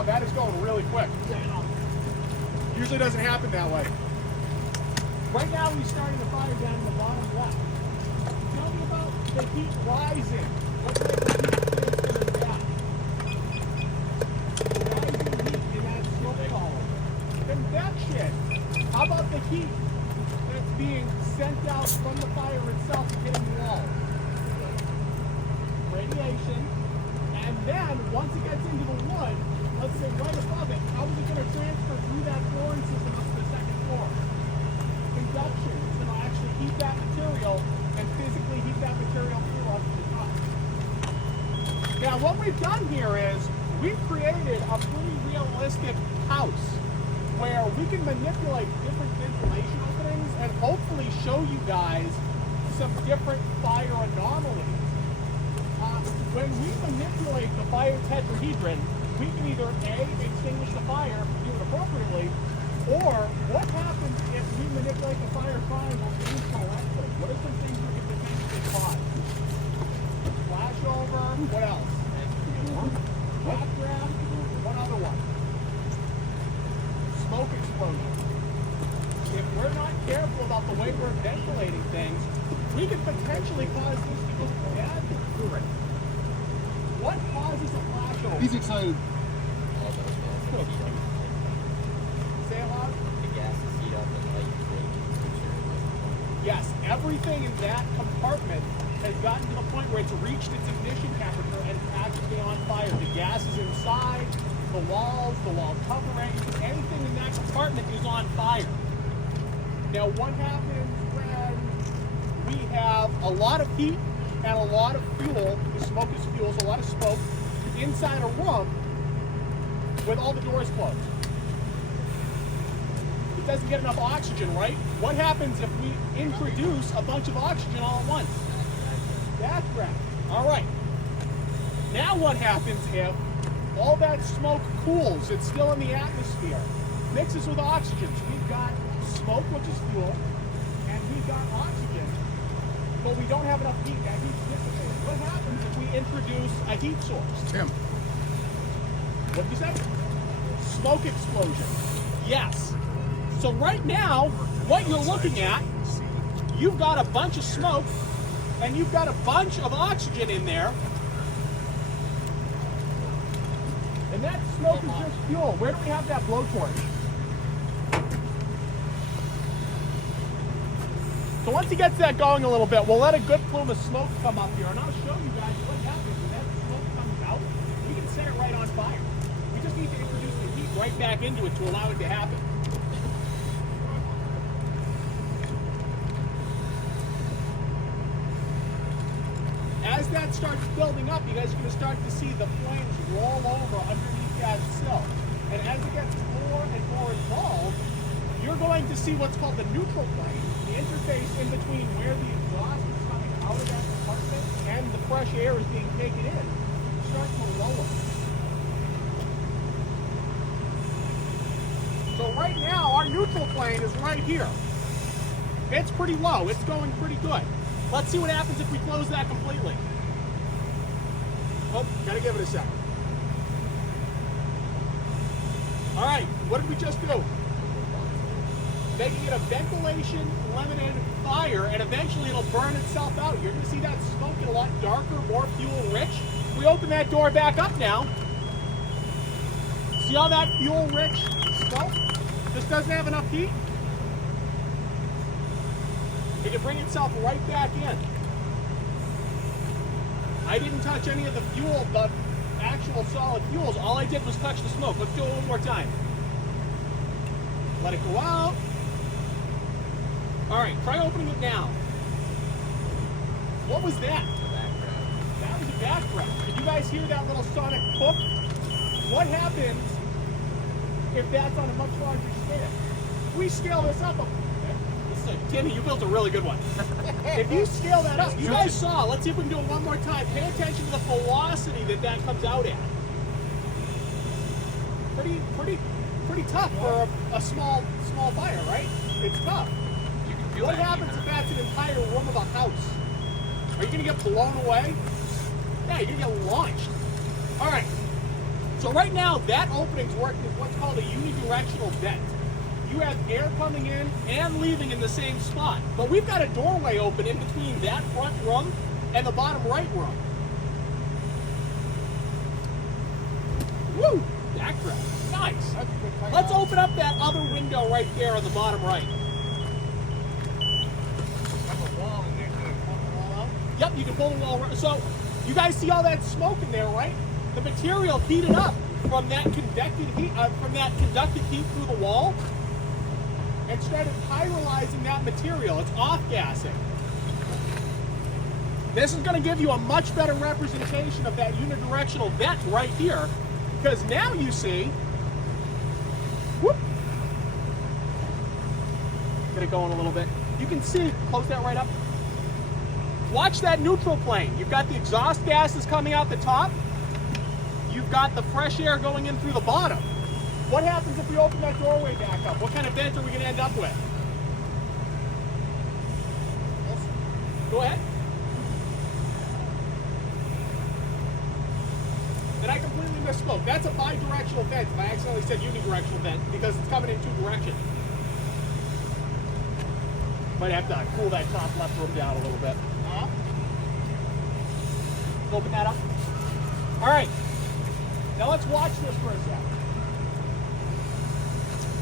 wow, that is going really quick. Usually doesn't happen that way. Right now we're starting the fire down in the bottom left. Tell me about the heat rising. What's that the heat transfer down? Rising heat in that smoke column. Convection. How about the heat that's being sent out from the fire itself and hitting the wall? Radiation. And then, once it gets into the wood, let's say right above it, how is it going to transfer through that flooring system up to the second floor? Conduction is going to actually heat that material and physically heat that material through up to the top. Now, what we've done here is we've created a pretty realistic house where we can manipulate different ventilation openings and hopefully show you guys some different fire anomalies. When we manipulate the fire tetrahedron, we can either A, extinguish the fire, do it appropriately, or what happens if we manipulate the fire triangle incorrectly? What are some things we can potentially cause? Flashover, what else? Backdraft, one other one. Smoke explosion. If we're not careful about the way we're ventilating things, we could potentially cause this to go bad. What causes a flashover? He's excited. Say it loud. The gases heat up and light material. Yes, everything in that compartment has gotten to the point where it's reached its ignition temperature and it's actually on fire. The gas is inside, the walls, the wall covering, anything in that compartment is on fire. Now what happens when we have a lot of heat and a lot of fuel, the smoke is fuel, so a lot of smoke, inside a room with all the doors closed? It doesn't get enough oxygen, right? What happens if we introduce a bunch of oxygen all at once? Backdraft. All right. Now what happens if all that smoke cools, it's still in the atmosphere, mixes with oxygen? So we've got smoke, which is fuel, and we've got oxygen, but we don't have enough heat. That heat's dissipated. What happens if we introduce a heat source? Tim. What did you say? Smoke explosion. Yes. So right now, what you're looking at, you've got a bunch of smoke, and you've got a bunch of oxygen in there. And that smoke is just fuel. Where do we have that blowtorch? So once he gets that going a little bit, we'll let a good plume of smoke come up here, and I'll show you guys what happens when that smoke comes out. We can set it right on fire. We just need to introduce the heat right back into it to allow it to happen. As that starts building up, you guys are going to start to see the flames roll over underneath that sill. And as it gets more and more involved, you're going to see what's called the neutral plane, the interface in between where the exhaust is coming out of that compartment and the fresh air is being taken in, start to lower. So right now, our neutral plane is right here. It's pretty low. It's going pretty good. Let's see what happens if we close that completely. Oh, gotta give it a second. All right, what did we just do? Making it a ventilation-limited fire, and eventually it'll burn itself out. You're gonna see that smoke get a lot darker, more fuel-rich. We open that door back up now. See all that fuel-rich smoke? This doesn't have enough heat. It can bring itself right back in. I didn't touch any of the fuel, the actual solid fuels. All I did was touch the smoke. Let's do it one more time. Let it go out. All right, try opening it now. What was that? That was a backdraft. Did you guys hear that little sonic hook? What happens if that's on a much larger scale? If we scale this up Timmy, you built a really good one. If you scale that up, you guys saw, let's see if we can do it one more time. Pay attention to the velocity that comes out at. Pretty tough for a small fire, right? It's tough. What happens if that's an entire room of a house? Are you going to get blown away? Yeah, you're going to get launched. All right. So right now, that opening's working with what's called a unidirectional vent. You have air coming in and leaving in the same spot. But we've got a doorway open in between that front room and the bottom right room. Woo! Backdraft. Nice. Let's open up that other window right there on the bottom right. Yep, you can pull the wall. So, you guys see all that smoke in there, right? The material heated up from that conducted heat, through the wall, and started pyrolyzing that material. It's off-gassing. This is going to give you a much better representation of that unidirectional vent right here, because now you see. Whoop! Get it going a little bit. You can see. Close that right up. Watch that neutral plane. You've got the exhaust gases coming out the top. You've got the fresh air going in through the bottom. What happens if we open that doorway back up? What kind of vent are we going to end up with? Go ahead. And I completely misspoke. That's a bi-directional vent. I accidentally said unidirectional vent because it's coming in two directions. Might have to cool that top left room down a little bit. Open that up. All right. Now let's watch this for a sec.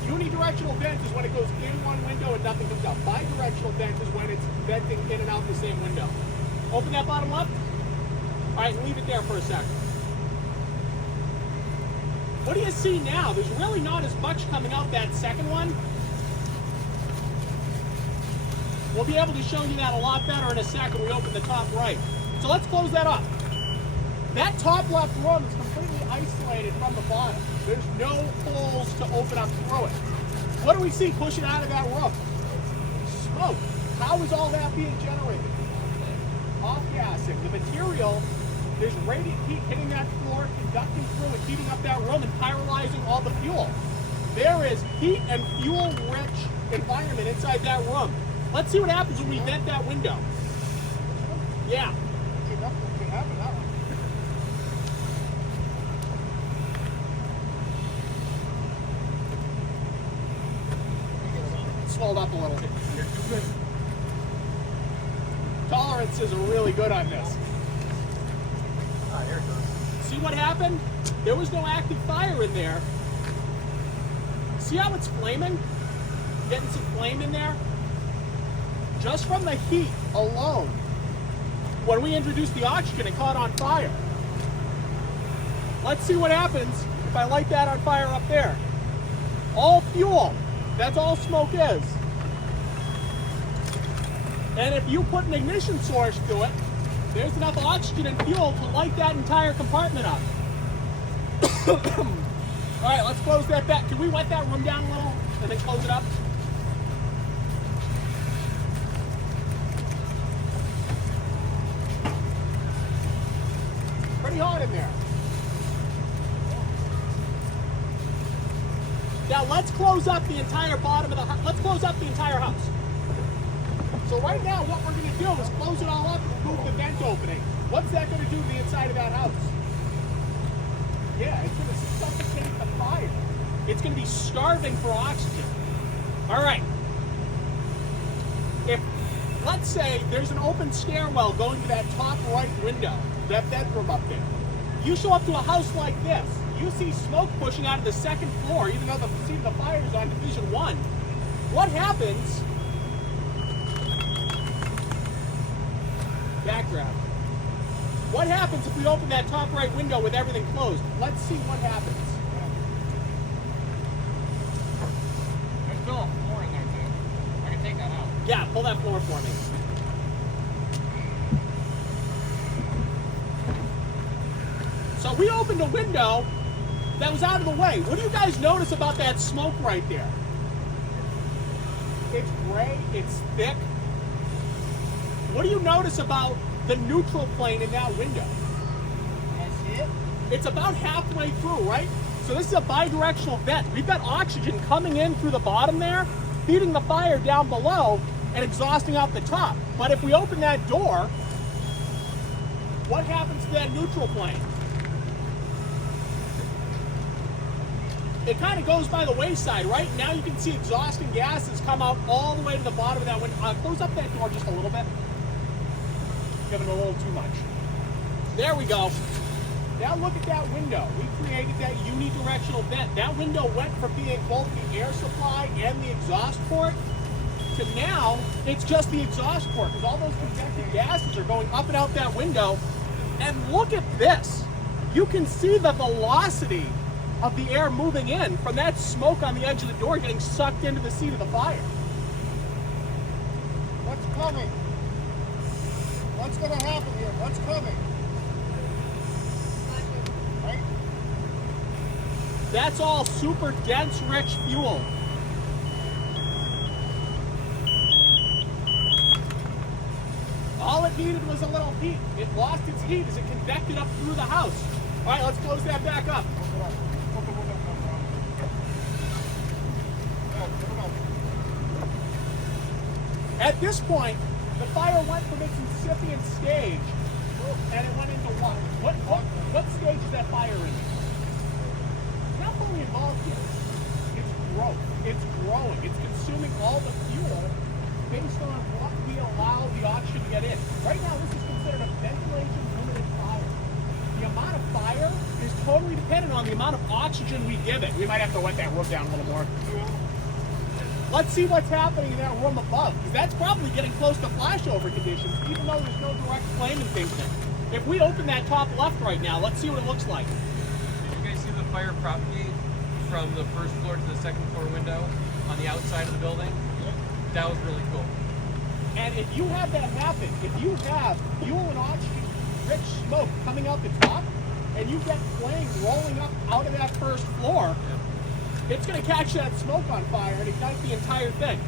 Unidirectional vent is when it goes in one window and nothing comes out. Bi-directional vent is when it's venting in and out the same window. Open that bottom left. All right, leave it there for a sec. What do you see now? There's really not as much coming out that second one. We'll be able to show you that a lot better in a second when we open the top right. So let's close that up. That top left room is completely isolated from the bottom. There's no holes to open up through it. What do we see pushing out of that room? Smoke. How is all that being generated? Off-gassing. The material, there's radiant heat hitting that floor, conducting through and heating up that room and pyrolyzing all the fuel. There is heat and fuel-rich environment inside that room. Let's see what happens when we vent that window. Yeah. Swelled up a little bit. Tolerances are really good on this. Ah, here it goes. See what happened? There was no active fire in there. See how it's flaming? Getting some flame in there? Just from the heat alone. When we introduced the oxygen, it caught on fire. Let's see what happens if I light that on fire up there. All fuel. That's all smoke is. And if you put an ignition source to it, there's enough oxygen and fuel to light that entire compartment up. All right, let's close that back. Can we wet that room down a little and then close it up? Pretty hot in there. Now let's close up the entire bottom of the house. Let's close up the entire house. So right now what we're going to do is close it all up and remove the vent opening. What's that going to do to the inside of that house? Yeah, it's going to suffocate the fire. It's going to be starving for oxygen. All right. If, let's say, there's an open stairwell going to that top right window, that bedroom up there. You show up to a house like this. You see smoke pushing out of the second floor, even though the scene of the fire is on Division 1. What happens? Backdraft. What happens if we open that top right window with everything closed? Let's see what happens. There's still a floor in there too. I can take that out. Yeah, pull that floor for me. So we opened a window that was out of the way. What do you guys notice about that smoke right there? It's gray, it's thick. What do you notice about the neutral plane in that window? That's it? It's about halfway through, right? So this is a bi-directional vent. We've got oxygen coming in through the bottom there, feeding the fire down below, and exhausting out the top. But if we open that door, what happens to that neutral plane? it kind of goes by the wayside, right? Now you can see exhaust and gases come out all the way to the bottom of that window. Close up that door just a little bit. Giving it a little too much. There we go. Now look at that window. We created that unidirectional vent. That window went from being both the air supply and the exhaust port to now it's just the exhaust port because all those condensed gases are going up and out that window. And look at this. You can see the velocity of the air moving in from that smoke on the edge of the door getting sucked into the seat of the fire. What's coming? What's going to happen here? What's coming? Right? That's all super dense, rich fuel. All it needed was a little heat. It lost its heat as it convected up through the house. All right, let's close that back up. At this point, the fire went from its incipient stage and it went into what? What stage is that fire in? It's not fully involved yet. It's growth. It's growing. It's consuming all the fuel based on what we allow the oxygen to get in. Right now, this is considered a ventilation-limited fire. The amount of fire is totally dependent on the amount of oxygen we give it. We might have to wet that roof down a little more. Let's see what's happening in that room above, because that's probably getting close to flashover conditions, even though there's no direct flame and things there. If we open that top left right now, let's see what it looks like. Did you guys see the fire propagate from the first floor to the second floor window on the outside of the building? That was really cool. And if you have that happen, if you have fuel and oxygen-rich smoke coming out the top, and you get flame rolling up out of that first floor, it's going to catch that smoke on fire and ignite the entire thing.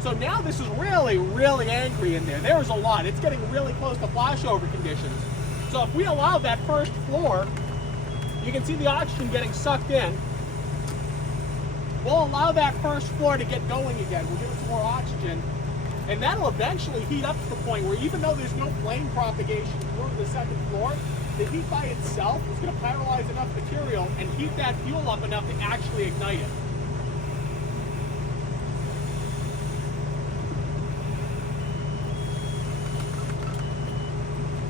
So now this is really, really angry in there. There's a lot. It's getting really close to flashover conditions. So if we allow that first floor, you can see the oxygen getting sucked in. We'll allow that first floor to get going again. We'll give it some more oxygen. And that'll eventually heat up to the point where even though there's no flame propagation through the second floor, the heat by itself is going to pyrolyze enough material and heat that fuel up enough to actually ignite it.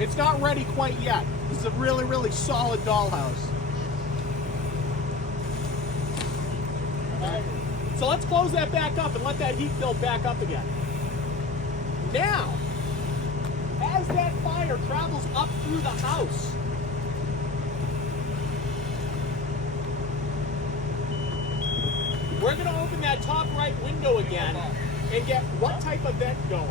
It's not ready quite yet. This is a really, really solid dollhouse. So let's close that back up and let that heat build back up again. Now, as that fire travels up through the house, we're going to open that top right window again and get what type of vent going.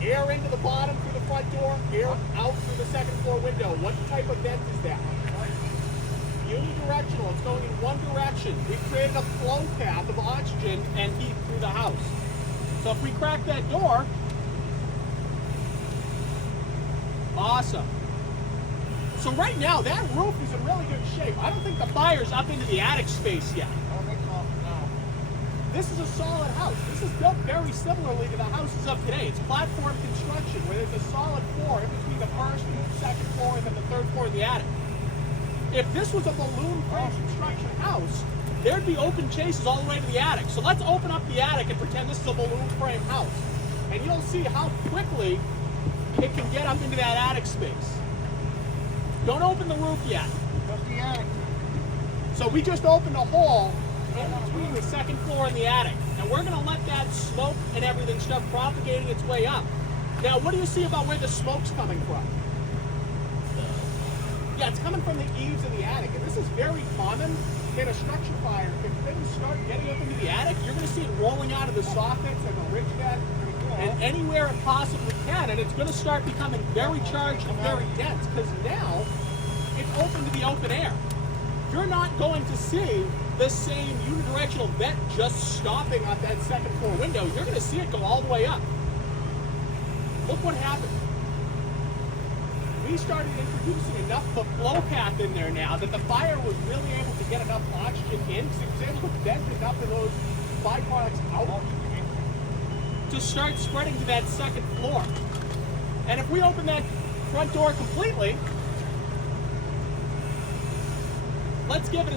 Air into the bottom through the front door, air out through the second floor window. What type of vent is that? Unidirectional. It's going in one direction. We've created a flow path of oxygen and heat through the house. So if we crack that door, awesome. So right now, that roof is in really good shape. I don't think the fire's up into the attic space yet. I don't think so. No. This is a solid house. This is built very similarly to the houses of today. It's platform construction where there's a solid floor in between the first and the second floor and then the third floor of the attic. If this was a balloon frame construction house, there'd be open chases all the way to the attic. So let's open up the attic and pretend this is a balloon frame house. And you'll see how quickly it can get up into that attic space. Don't open the roof yet. Just the attic. So we just opened a hole in between the second floor and the attic. And we're going to let that smoke and everything start propagating its way up. Now, what do you see about where the smoke's coming from? Yeah, it's coming from the eaves of the attic. And this is very common in a structure fire. If things start getting up into the attic, you're going to see it rolling out of the soffits and the ridge vent and anywhere it possibly can. And it's going to start becoming very charged and very dense because now it's open to the open air. You're not going to see the same unidirectional vent just stopping at that second floor window. You're going to see it go all the way up. Look what happened. We started introducing enough of a flow path in there now that the fire was really able to get enough oxygen in because it was able to vent enough of those byproducts out to start spreading to that second floor. And if we open that front door completely, let's give it a